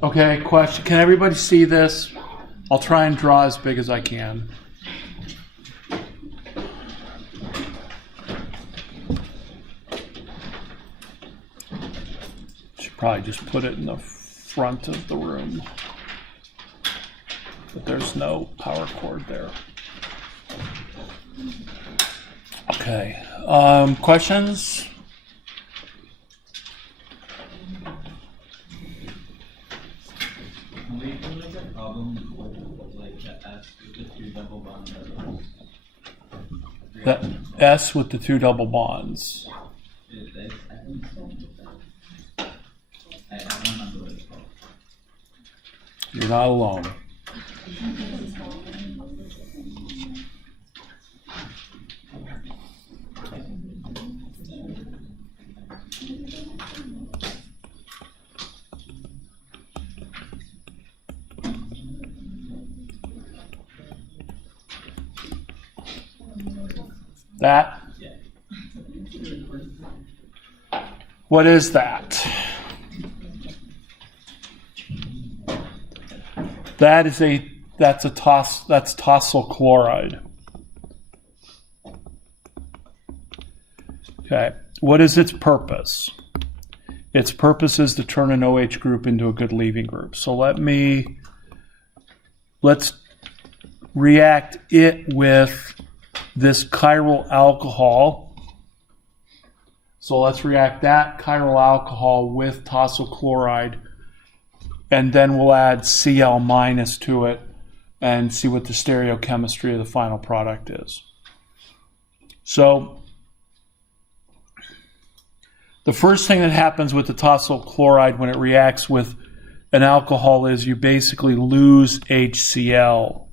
Okay, question. Can everybody see this? I'll try and draw as big as I can. Should probably just put it in the front of the room. But there's no power cord there. Okay. Questions? That S with the two double bonds. You're not alone. That? What is that? That's tosyl chloride. Okay. What is its purpose? Its purpose is to turn an OH group into a good leaving group. So let's react it with this chiral alcohol. So let's react that chiral alcohol with tosyl chloride, and then we'll add Cl minus to it and see what the stereochemistry of the final product is. So the first thing that happens with the tosyl chloride when it reacts with an alcohol is you basically lose HCl.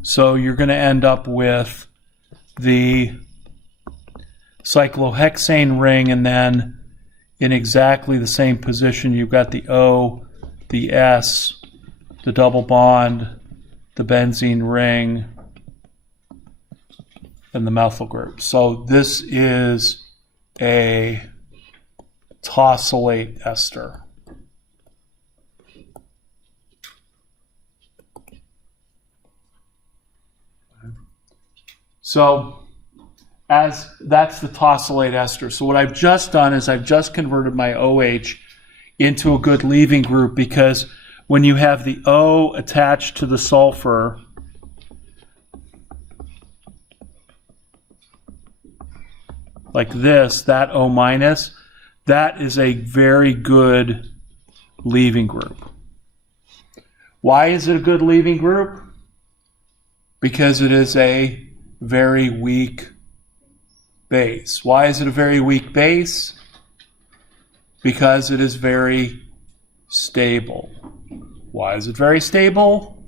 So you're going to end up with the cyclohexane ring, and then in exactly the same position you've got the O, the S, the double bond, the benzene ring, and the methyl group. So this is a tosylate ester. So as that's the tosylate ester. So what I've just done is I've just converted my OH into a good leaving group, because when you have the O attached to the sulfur, like this, that O minus, that is a very good leaving group. Why is it a good leaving group? Because it is a very weak base. Why is it a very weak base? Because it is very stable. Why is it very stable?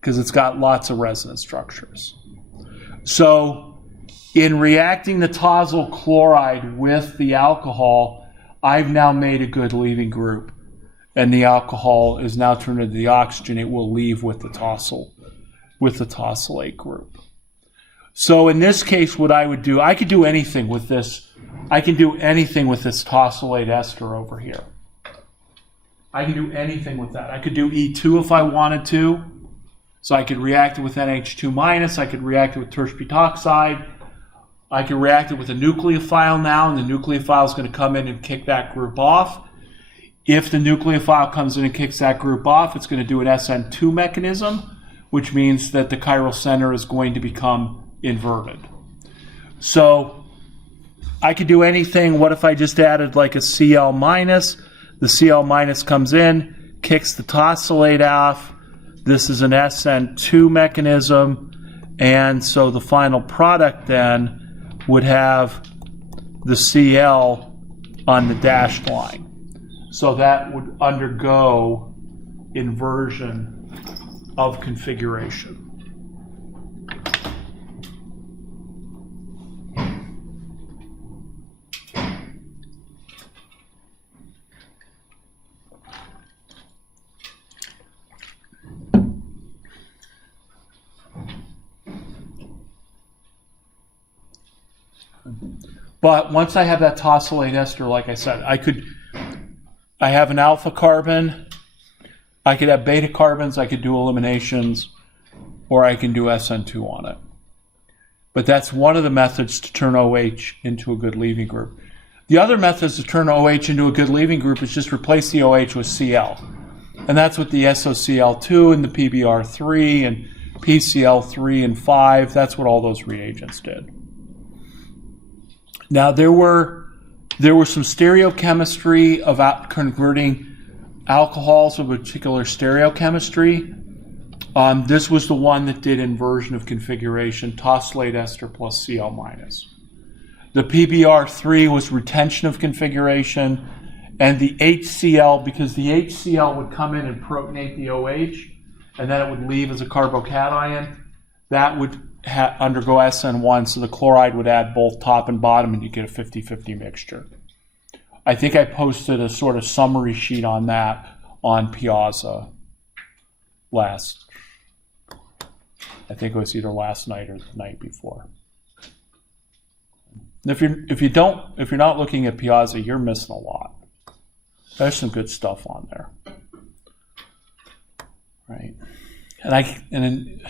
Because it's got lots of resonance structures. So in reacting the tosyl chloride with the alcohol, I've now made a good leaving group, and the alcohol is now turned into the oxygen. It will leave with the tosylate group. So in this case, what I would do, I could do anything with this. I can do anything with this tosylate ester over here. I can do anything with that. I could do E2 if I wanted to. So I could react it with NH2 minus. I could react it with tertiary butoxide. I could react it with a nucleophile now, and the nucleophile is going to come in and kick that group off. If the nucleophile comes in and kicks that group off, it's going to do an SN2 mechanism, which means that the chiral center is going to become inverted. So I could do anything. What if I just added like a Cl minus? The Cl minus comes in, kicks the tosylate off. This is an SN2 mechanism, and so the final product then would have the Cl on the dashed line. So that would undergo inversion of configuration. But once I have that tosylate ester, like I said, I have an alpha carbon, I could have beta carbons, I could do eliminations, or I can do SN2 on it. But that's one of the methods to turn OH into a good leaving group. The other methods to turn OH into a good leaving group is just replace the OH with Cl. And that's what the SOCl2 and the PBr3 and PCl3 and 5, that's what all those reagents did. Now there were some stereochemistry of converting alcohols of a particular stereochemistry. This was the one that did inversion of configuration, tosylate ester plus Cl minus. The PBr3 was retention of configuration, and the HCl, because the HCl would come in and protonate the OH, and then it would leave as a carbocation, that would undergo SN1, so the chloride would add both top and bottom, and you get a 50-50 mixture. I think I posted a sort of summary sheet on that on Piazza I think it was either last night or the night before. If you're not looking at Piazza, you're missing a lot. There's some good stuff on there, right? And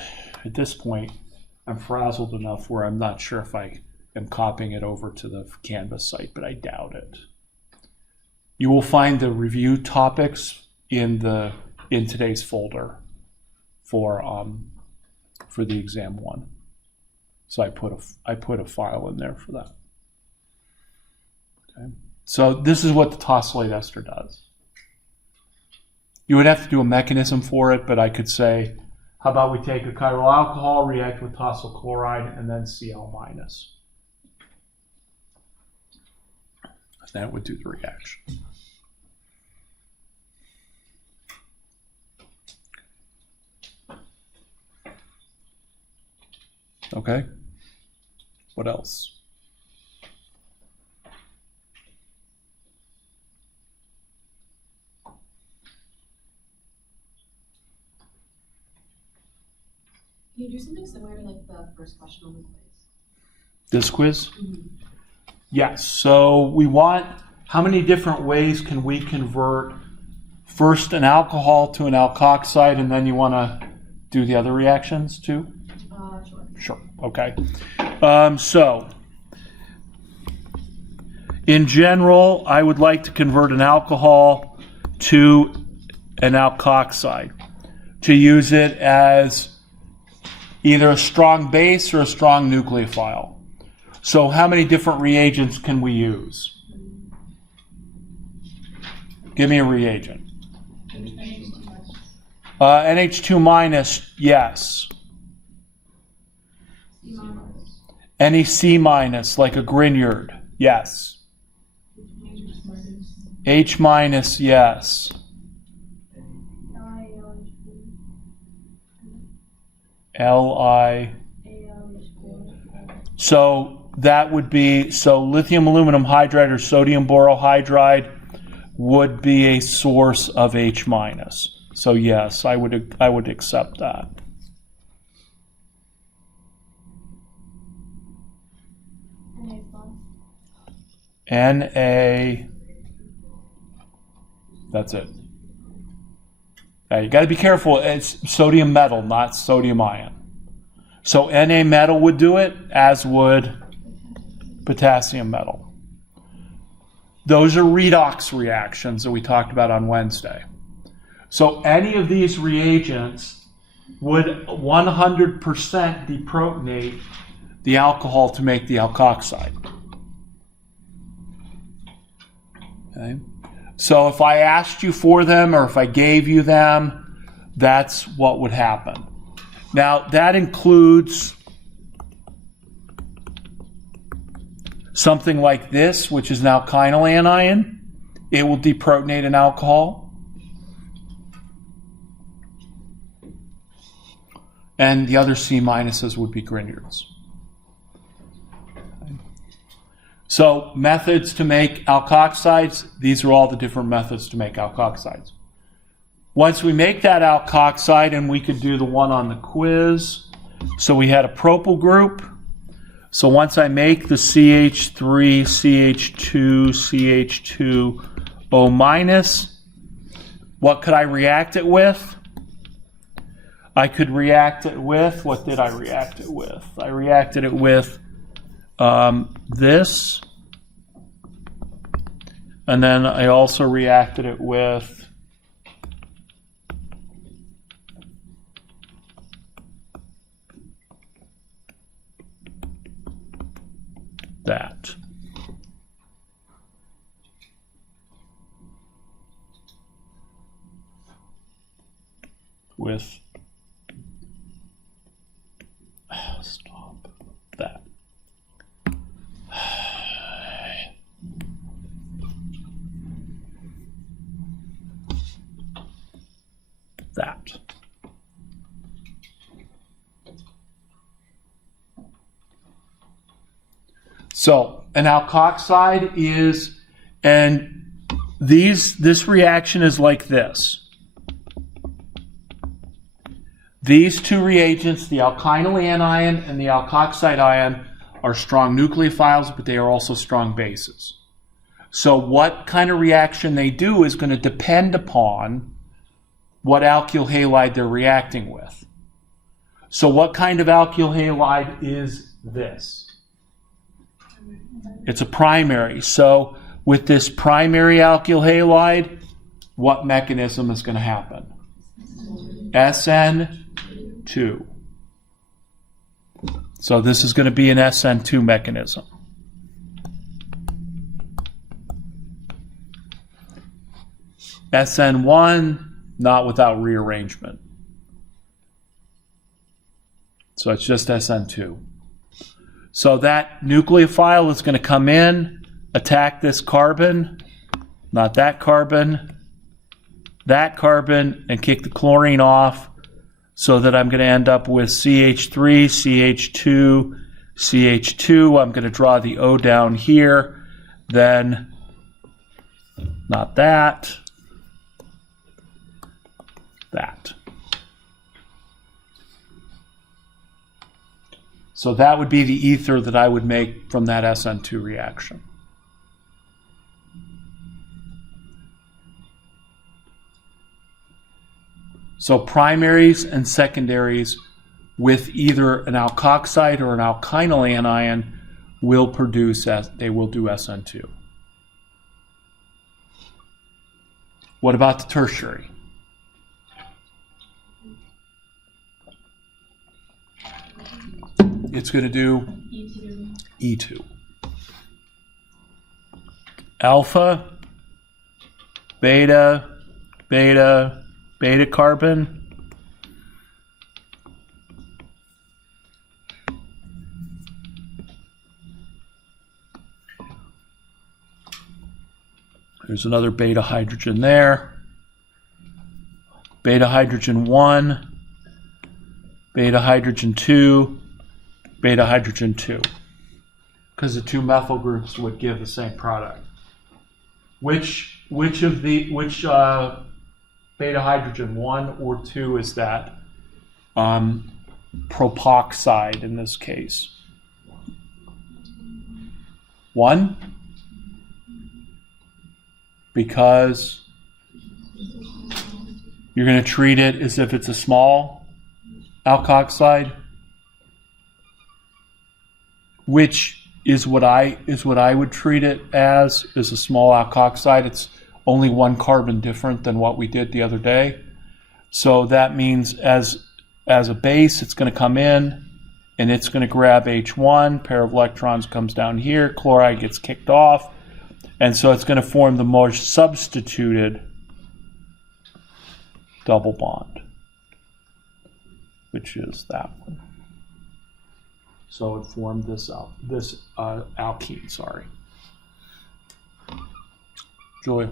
at this point, I'm frazzled enough where I'm not sure if I am copying it over to the Canvas site, but I doubt it. You will find the review topics in today's folder for the exam one. So I put a file in there for that. Okay. So this is what the tosylate ester does. You would have to do a mechanism for it, but I could say, how about we take a chiral alcohol, react with tosyl chloride, and then Cl minus. And that would do the reaction. Okay. What else? Can you do something similar to like the first question on the quiz? This quiz? Mm-hmm. Yes. So we want, how many different ways can we convert first an alcohol to an alkoxide, and then you want to do the other reactions too? Sure. Sure. Okay. So in general, I would like to convert an alcohol to an alkoxide to use it as either a strong base or a strong nucleophile. So how many different reagents can we use? Give me a reagent. NH2 minus, yes. NEC minus, like a Grignard, yes. H minus, yes. Li. So that would be, so lithium aluminum hydride or sodium borohydride would be a source of H minus. So yes, I would accept that. Na, that's it. Now you got to be careful. It's sodium metal, not sodium ion. So Na metal would do it, as would potassium metal. Those are redox reactions that we talked about on Wednesday. So any of these reagents would 100% deprotonate the alcohol to make the alkoxide. Okay. So if I asked you for them or if I gave you them, that's what would happen. Now that includes something like this, which is an alkynyl anion. It will deprotonate an alcohol. And the other C minuses would be Grignards. So methods to make alkoxides, these are all the different methods to make alkoxides. Once we make that alkoxide, and we could do the one on the quiz. So we had a propyl group. So once I make the CH3, CH2, CH2O minus, what could I react it with? I could react it with, what did I react it with? I reacted it with this, and then I also reacted it with that. With stop that. That. So an alkoxide is, and this reaction is like this. These two reagents, the alkynyl anion and the alkoxide ion, are strong nucleophiles, but they are also strong bases. So what kind of reaction they do is going to depend upon what alkyl halide they're reacting with. So what kind of alkyl halide is this? It's a primary. So with this primary alkyl halide, what mechanism is going to happen? SN2. So this is going to be an SN2 mechanism. SN1, not without rearrangement. So it's just SN2. So that nucleophile is going to come in, attack this carbon, not that carbon, and kick the chlorine off, so that I'm going to end up with CH3, CH2, CH2. I'm going to draw the O down here, then not that, that. So that would be the ether that I would make from that SN2 reaction. So primaries and secondaries with either an alkoxide or an alkynyl anion will produce, they will do SN2. What about the tertiary? It's going to do E2. Alpha, beta, beta, beta carbon. There's another beta hydrogen there. Beta hydrogen 1, beta hydrogen 2, beta hydrogen 2. Because the two methyl groups would give the same product. Which beta hydrogen 1 or 2 is that? Propoxide in this case. 1? Because you're going to treat it as if it's a small alkoxide, which is what I would treat it as, is a small alkoxide. It's only one carbon different than what we did the other day. So that means as a base, it's going to come in and it's going to grab H1, pair of electrons comes down here, chloride gets kicked off, and so it's going to form the more substituted double bond, which is that one. So it formed this alkene, sorry. Julia?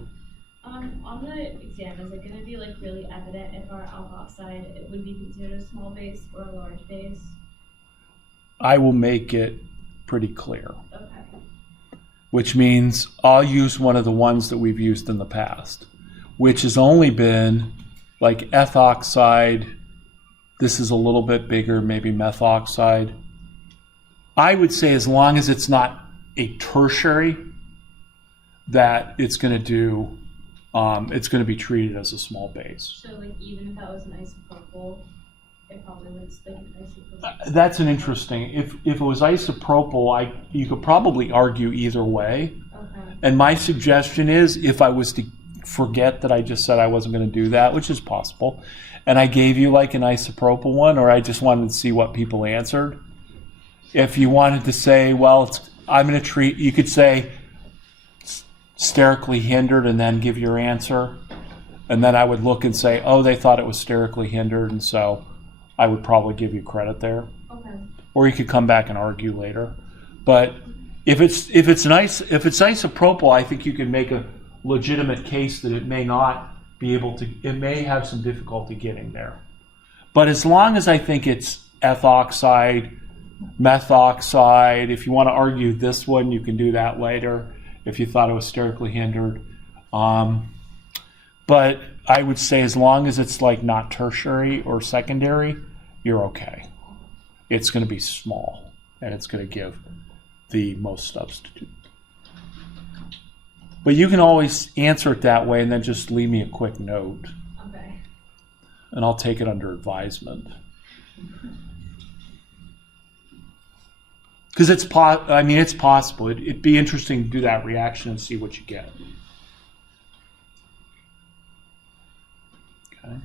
On the exam, is it going to be like really evident if our alkoxide it would be considered a small base or a large base? I will make it pretty clear. Okay. Which means I'll use one of the ones that we've used in the past, which has only been like ethoxide. This is a little bit bigger, maybe methoxide. I would say as long as it's not a tertiary, that it's going to be treated as a small base. So like even if that was an isopropyl, it probably looks like an isopropyl. That's an interesting. If it was isopropyl, you could probably argue either way. Okay. And my suggestion is, if I was to forget that I just said I wasn't going to do that, which is possible, and I gave you like an isopropyl one, or I just wanted to see what people answered. If you wanted to say, well, I'm going to treat, you could say sterically hindered and then give your answer. And then I would look and say, oh, they thought it was sterically hindered, and so I would probably give you credit there. Okay. Or you could come back and argue later. But if it's isopropyl, I think you can make a legitimate case that it may not be able to, it may have some difficulty getting there. But as long as I think it's ethoxide, methoxide, if you want to argue this one, you can do that later if you thought it was sterically hindered. But I would say as long as it's like not tertiary or secondary, you're okay. It's going to be small, and it's going to give the most substitute. But you can always answer it that way and then just leave me a quick note. Okay. And I'll take it under advisement. Because it's possible. It'd be interesting to do that reaction and see what you get. Okay.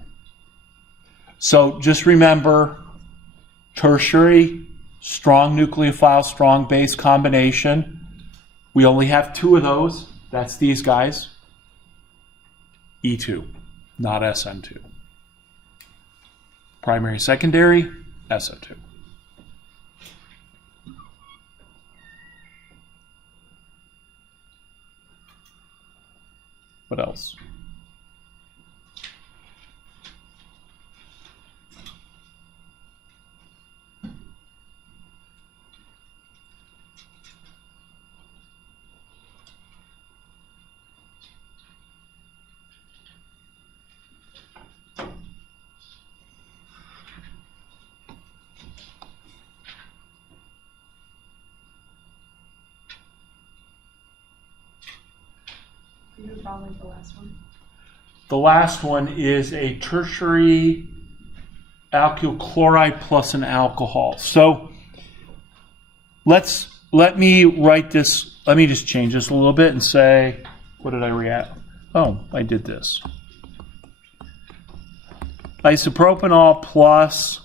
So just remember, tertiary, strong nucleophile, strong base combination. We only have 2 of those. That's these guys. E2, not SN2. Primary, secondary, SO2. What else? You found like the last one. The last one is a tertiary alkyl chloride plus an alcohol. So let me write this. Let me just change this a little bit and say, what did I react? Oh, I did this. Isopropanol plus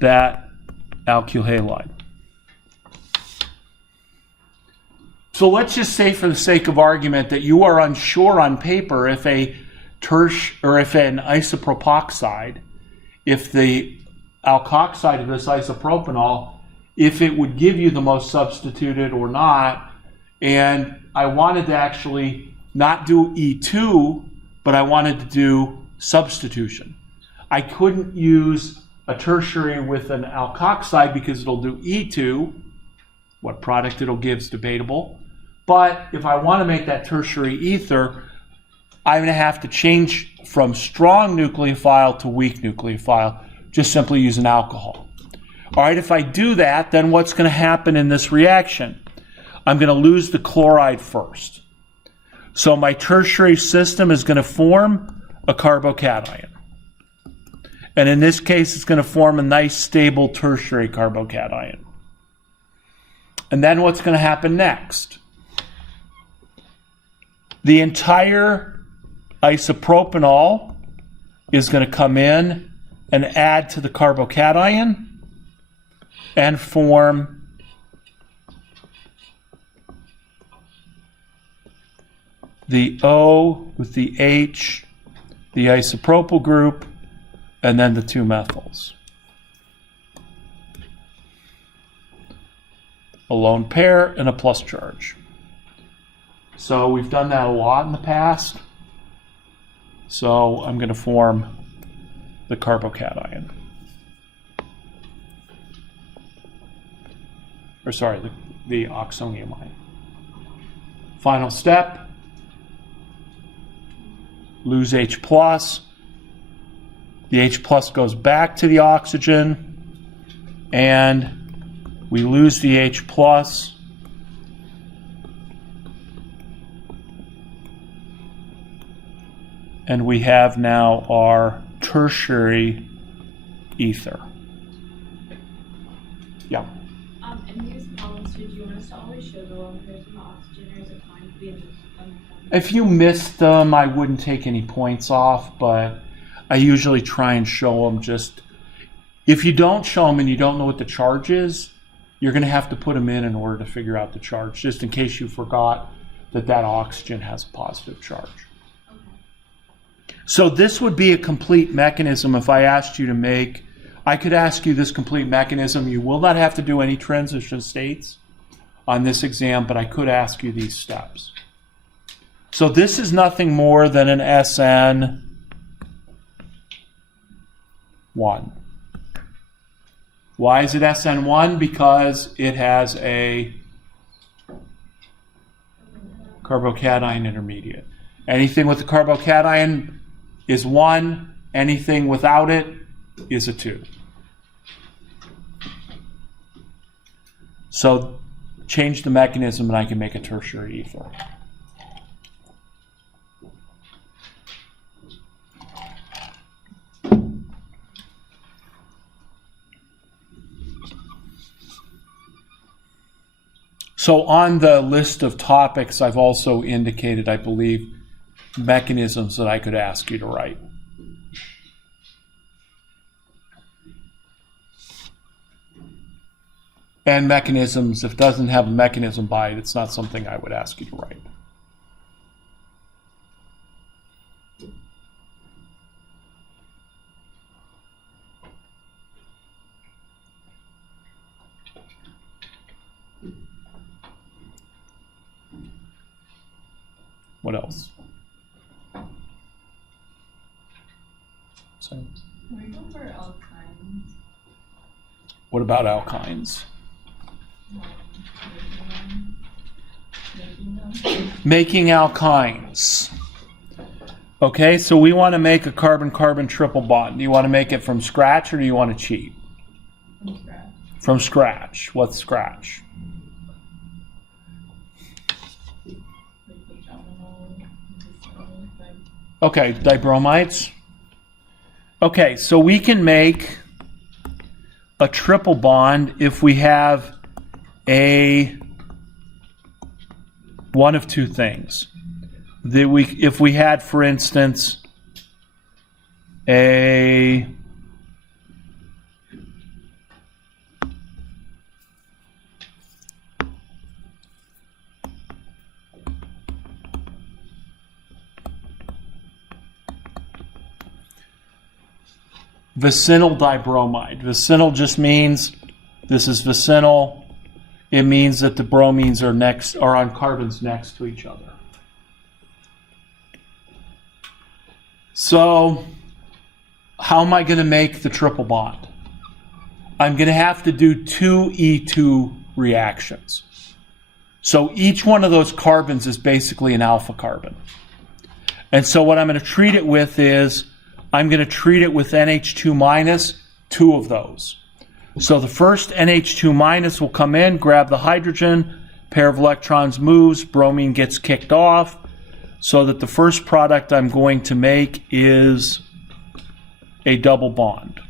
that alkyl halide. So let's just say, for the sake of argument, that you are unsure on paper if a if an isopropoxide, if the alkoxide of this isopropanol, if it would give you the most substituted or not. And I wanted to actually not do E2, but I wanted to do substitution. I couldn't use a tertiary with an alkoxide because it'll do E2. What product it'll give is debatable. But if I want to make that tertiary ether, I'm going to have to change from strong nucleophile to weak nucleophile. Just simply use an alcohol. All right, if I do that, then what's going to happen in this reaction? I'm going to lose the chloride first. So my tertiary system is going to form a carbocation. And in this case, it's going to form a nice stable tertiary carbocation. And then what's going to happen next? The entire isopropanol is going to come in and add to the carbocation and form the O with the H, the isopropyl group, and then the 2 methyls. A lone pair and a plus charge. So we've done that a lot in the past. So I'm going to form the carbocation. Or sorry, the oxoniumide. Final step. lose H plus. The H plus goes back to the oxygen, and we lose the H plus. And we have now our tertiary ether. Yeah. And these columns, did you want us to always show the lone pairs from the oxygen, or is it fine to be in the If you missed them, I wouldn't take any points off, but I usually try and show them just... If you don't show them and you don't know what the charge is, you're going to have to put them in order to figure out the charge, just in case you forgot that that oxygen has a positive charge. So this would be a complete mechanism if I asked you to make... I could ask you this complete mechanism. You will not have to do any transition states on this exam, but I could ask you these steps. So this is nothing more than an SN1. Why is it SN1? Because it has a carbocation intermediate. Anything with a carbocation is 1. Anything without it is a 2. So change the mechanism and I can make a tertiary ether. So on the list of topics, I've also indicated, I believe, mechanisms that I could ask you to write. And mechanisms, if it doesn't have a mechanism by it, it's not something I would ask you to write. What else? So, Can we go for alkynes? what about alkynes? Making alkynes. Okay, so we want to make a carbon-carbon triple bond. Do you want to make it from scratch or do you want to cheat? From scratch. From scratch. What's scratch? Like the Geminal, like Okay, dibromides. Okay, so we can make a triple bond if we have one of two things. If we had, for instance, a vicinal dibromide. Vicinal just means this is vicinal. It means that the bromines are on carbons next to each other. So how am I going to make the triple bond? I'm going to have to do 2 E2 reactions. So each one of those carbons is basically an alpha carbon. And so what I'm going to treat it with is I'm going to treat it with NH2 minus 2 of those. So the first NH2 minus will come in, grab the hydrogen, pair of electrons moves, bromine gets kicked off, so that the first product I'm going to make is a double bond.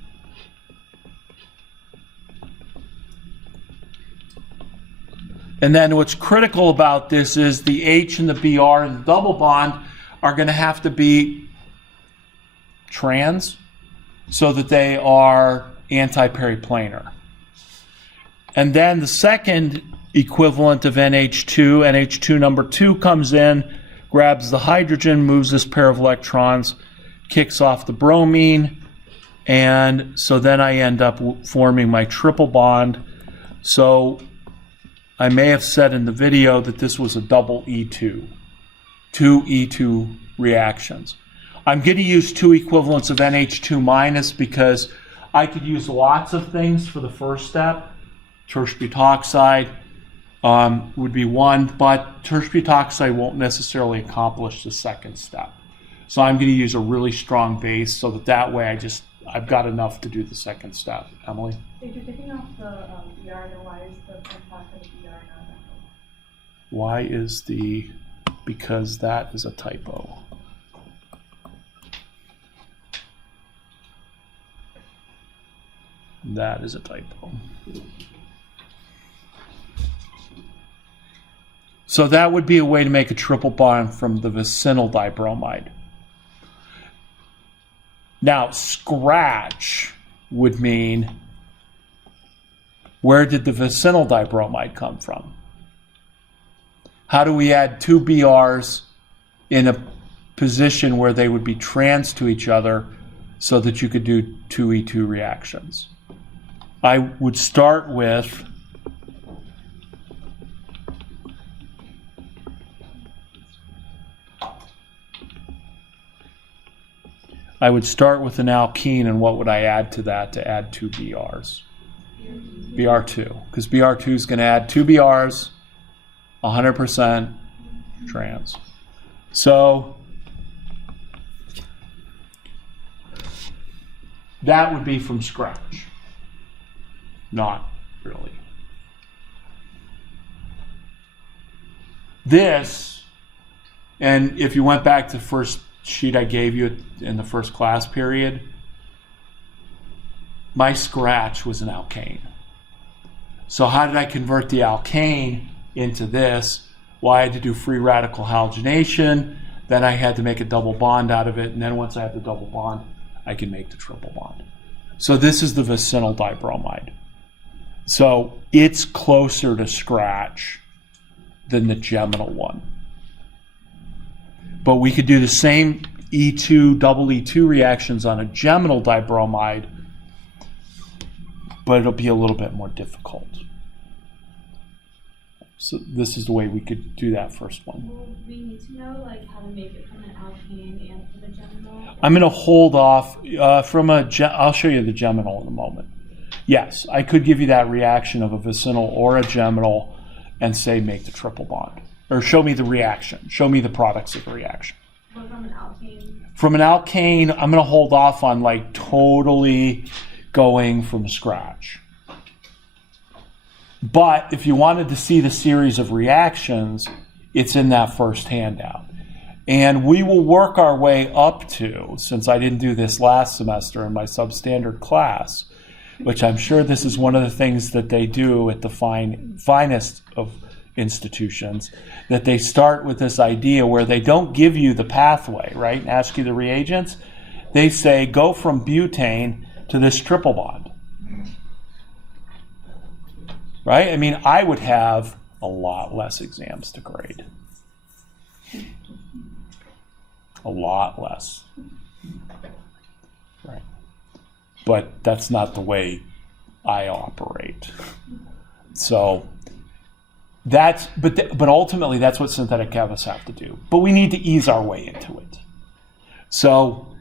And then what's critical about this is the H and the Br and the double bond are going to have to be trans so that they are anti-periplanar. And then the second equivalent of NH2, NH2 number 2 comes in, grabs the hydrogen, moves this pair of electrons, kicks off the bromine, and so then I end up forming my triple bond. So I may have said in the video that this was a double E2, 2 E2 reactions. I'm going to use 2 equivalents of NH2 minus because I could use lots of things for the first step. Tertiary butoxide would be one, but tertiary butoxide won't necessarily accomplish the second step. So I'm going to use a really strong base so that way I've got enough to do the second step. Emily? If you're taking off the BR, then why is the impact of the BR not that low? Why is because that is a typo. That is a typo. So that would be a way to make a triple bond from the vicinal dibromide. Now, scratch would mean, where did the vicinal dibromide come from? How do we add two BRs in a position where they would be trans to each other so that you could do 2E2 reactions? I would start with an alkene, and what would I add to that to add two BRs? BR2, because BR2 is going to add two BRs, 100% trans. So that would be from scratch. Not really. This, and if you went back to the first sheet I gave you in the first class period, my scratch was an alkane. So how did I convert the alkane into this? Well, I had to do free radical halogenation, then I had to make a double bond out of it, and then once I have the double bond, I can make the triple bond. So this is the vicinal dibromide. So it's closer to scratch than the geminal one. But we could do the same double E2 reactions on a geminal dibromide, but it'll be a little bit more difficult. So this is the way we could do that first one. Well, we need to know how to make it from an alkane and for the geminal. I'm going to hold off I'll show you the geminal in a moment. Yes, I could give you that reaction of a vicinal or a geminal and say make the triple bond. Or show me the reaction. Show me the products of the reaction. But from an alkane? From an alkane, I'm going to hold off on totally going from scratch. But if you wanted to see the series of reactions, it's in that first handout. And we will work our way up to, since I didn't do this last semester in my substandard class, which I'm sure this is one of the things that they do at the finest of institutions, that they start with this idea where they don't give you the pathway, right, and ask you the reagents. They say, go from butane to this triple bond. Right? I mean, I would have a lot less exams to grade. A lot less. Right? But that's not the way I operate. So but ultimately that's what synthetic chemists have to do. But we need to ease our way into it. So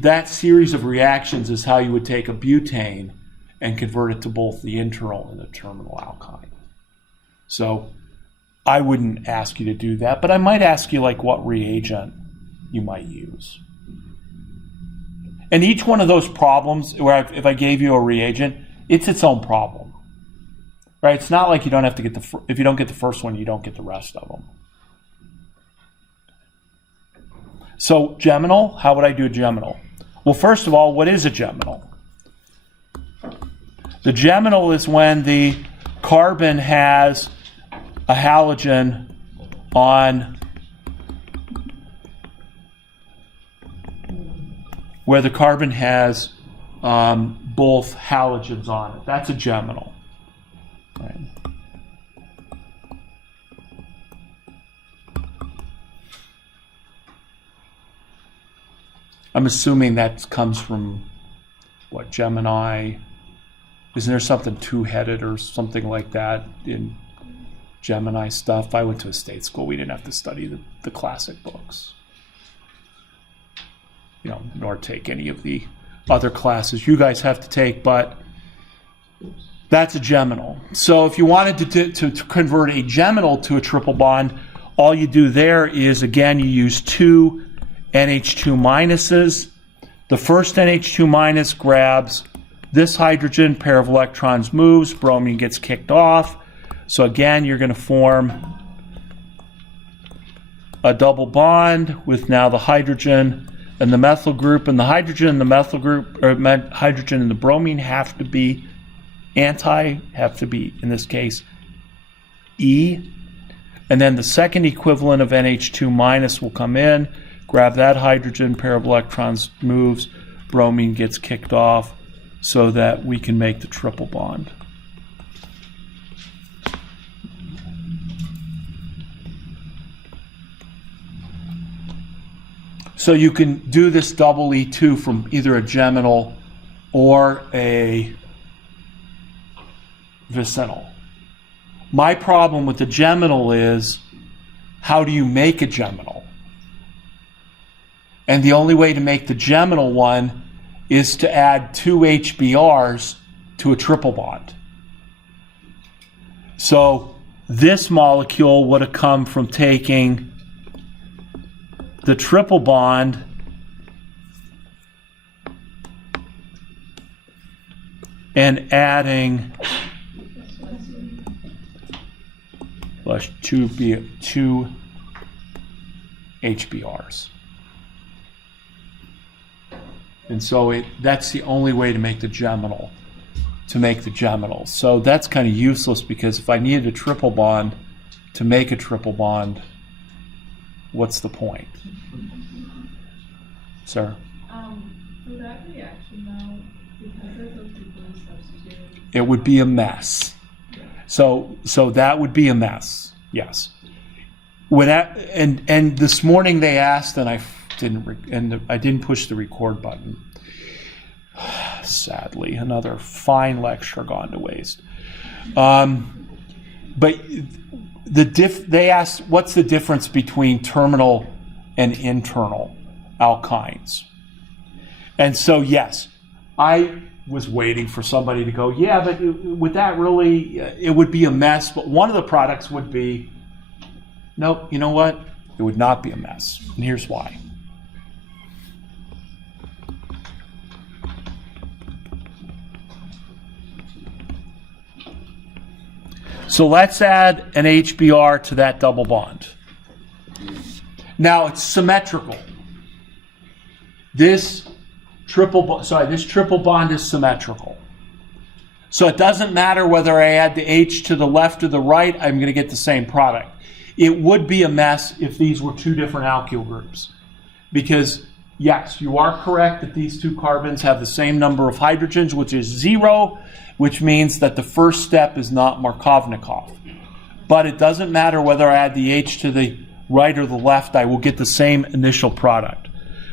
that series of reactions is how you would take a butane and convert it to both the internal and the terminal alkyne. So I wouldn't ask you to do that, but I might ask you what reagent you might use. And each one of those problems, where if I gave you a reagent, it's its own problem. Right? It's not like you don't have to get if you don't get the first one, you don't get the rest of them. So geminal, how would I do a geminal? Well, first of all, what is a geminal? The geminal is when the carbon has a halogen on where the carbon has both halogens on it. That's a geminal. Right. I'm assuming that comes from Gemini. Isn't there something two-headed or something like that in Gemini stuff? I went to a state school. We didn't have to study the classic books. Nor take any of the other classes you guys have to take, but that's a geminal. So if you wanted to convert a geminal to a triple bond, all you do there is, again, you use 2 NH2 minuses. The first NH2 minus grabs this hydrogen, pair of electrons moves, bromine gets kicked off. So again, you're going to form a double bond with now the hydrogen and the methyl group, and the hydrogen and the methyl group, or hydrogen and the bromine have to be in this case, E. And then the second equivalent of NH2 minus will come in, grab that hydrogen, pair of electrons moves, bromine gets kicked off so that we can make the triple bond. So you can do this double E2 from either a geminal or a vicinal. My problem with the geminal is, how do you make a geminal? And the only way to make the geminal one is to add 2 HBRs to a triple bond. So this molecule would have come from taking the triple bond and adding two HBRs. And so that's the only way to make the geminal, So that's kind of useless, because if I needed a triple bond to make a triple bond, what's the point? Sir? For that reaction though, because there's those people who substitute. It would be a mess. So that would be a mess, yes. And this morning they asked, and I didn't push the record button. Sadly, another fine lecture gone to waste. But they asked, what's the difference between terminal and internal alkynes? And so, yes, I was waiting for somebody to go, yeah, but would that really, it would be a mess, but one of the products would be, nope, you know what? It would not be a mess. And here's why. So let's add an HBr to that double bond. Now it's symmetrical. This triple bond is symmetrical. So it doesn't matter whether I add the H to the left or the right, I'm going to get the same product. It would be a mess if these were two different alkyl groups. Because, yes, you are correct that these two carbons have the same number of hydrogens, which is 0, which means that the first step is not Markovnikov. But it doesn't matter whether I add the H to the right or the left, I will get the same initial product.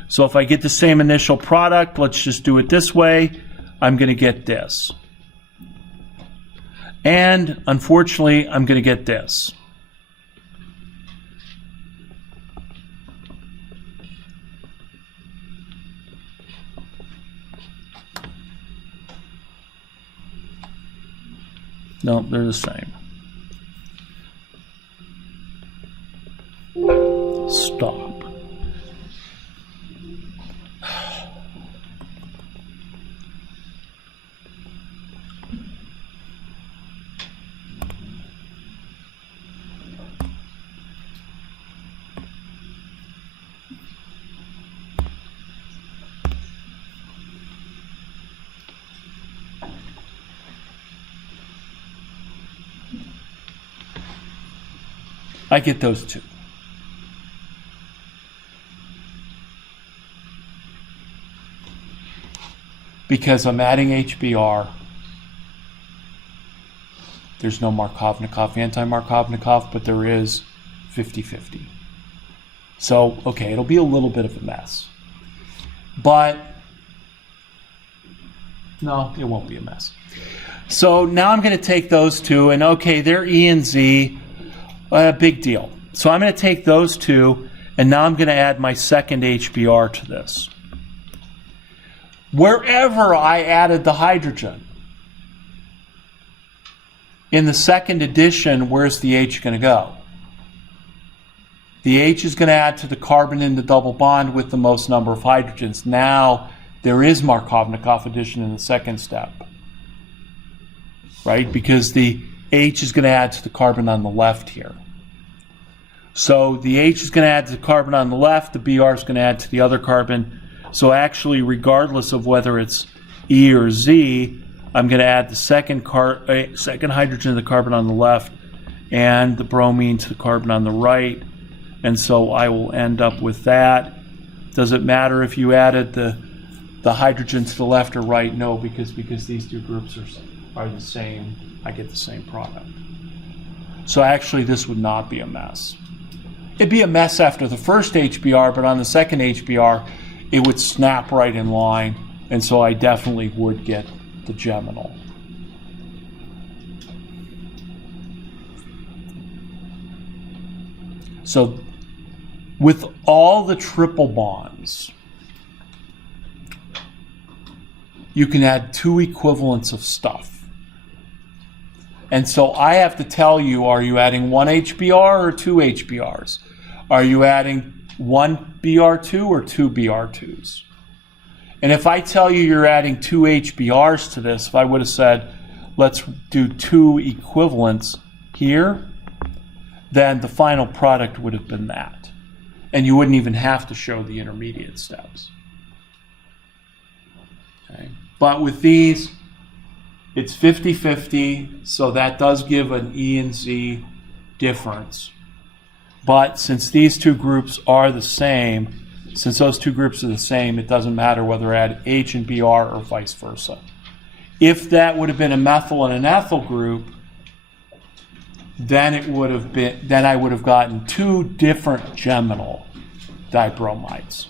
So if I get the same initial product, let's just do it this way, I'm going to get this. And unfortunately, I'm going to get this. No, they're the same. Stop. I get those two. Because I'm adding HBr. There's no Markovnikov, anti-Markovnikov, but there is 50-50. So, okay, it'll be a little bit of a mess. But, no, it won't be a mess. So now I'm going to take those two, and okay, they're E and Z. Big deal. So I'm going to take those two, and now I'm going to add my second HBr to this. Wherever I added the hydrogen, in the second addition, where's the H going to go? The H is going to add to the carbon in the double bond with the most number of hydrogens. Now, there is Markovnikov addition in the second step, right? Because the H is going to add to the carbon on the left here. So the H is going to add to the carbon on the left, the Br is going to add to the other carbon. So actually, regardless of whether it's E or Z, I'm going to add the second hydrogen to the carbon on the left and the bromine to the carbon on the right. And so I will end up with that. Does it matter if you added the hydrogen to the left or right? No, because these two groups are the same. I get the same product. So actually, this would not be a mess. It'd be a mess after the first HBr, but on the second HBr, it would snap right in line. And so I definitely would get the geminal. So with all the triple bonds, you can add 2 equivalents of stuff. And so I have to tell you, are you adding 1 HBr or 2 HBrs? Are you adding 1 Br2 or 2 Br2s? And if I tell you you're adding 2 HBRs to this, if I would have said, let's do 2 equivalents here, then the final product would have been that. And you wouldn't even have to show the intermediate steps. Okay. But with these, it's 50-50, so that does give an E and Z difference. But since these two groups are the same, since those two groups are the same, it doesn't matter whether I add H and Br or vice versa. If that would have been a methyl and an ethyl group, then I would have gotten 2 different geminal dibromides.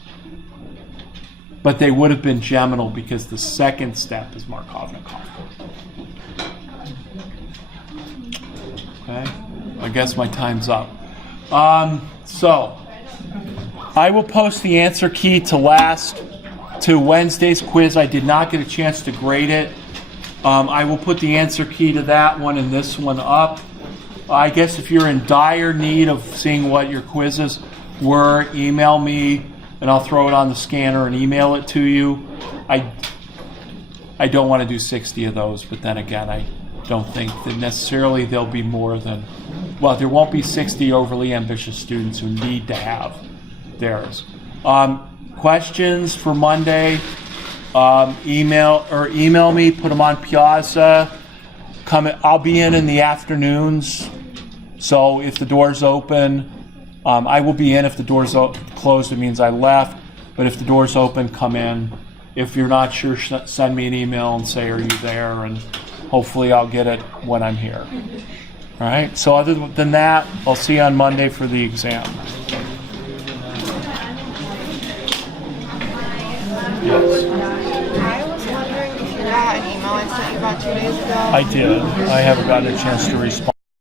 But they would have been geminal because the second step is Markovnikov. Okay, I guess my time's up. So I will post the answer key to Wednesday's quiz. I did not get a chance to grade it. I will put the answer key to that one and this one up. I guess if you're in dire need of seeing what your quizzes were, email me and I'll throw it on the scanner and email it to you. I don't want to do 60 of those, but then again, I don't think that necessarily there'll be more than, well, there won't be 60 overly ambitious students who need to have theirs. Questions for Monday, email me, put them on Piazza. I'll be in the afternoons, so if the door's open, I will be in. If the door's closed, it means I left, but if the door's open, come in. If you're not sure, send me an email and say, are you there? And hopefully I'll get it when I'm here. All right, so other than that, I'll see you on Monday for the exam. Yes. I was wondering if you got an email I sent you about 2 days ago. I did. I haven't gotten a chance to respond.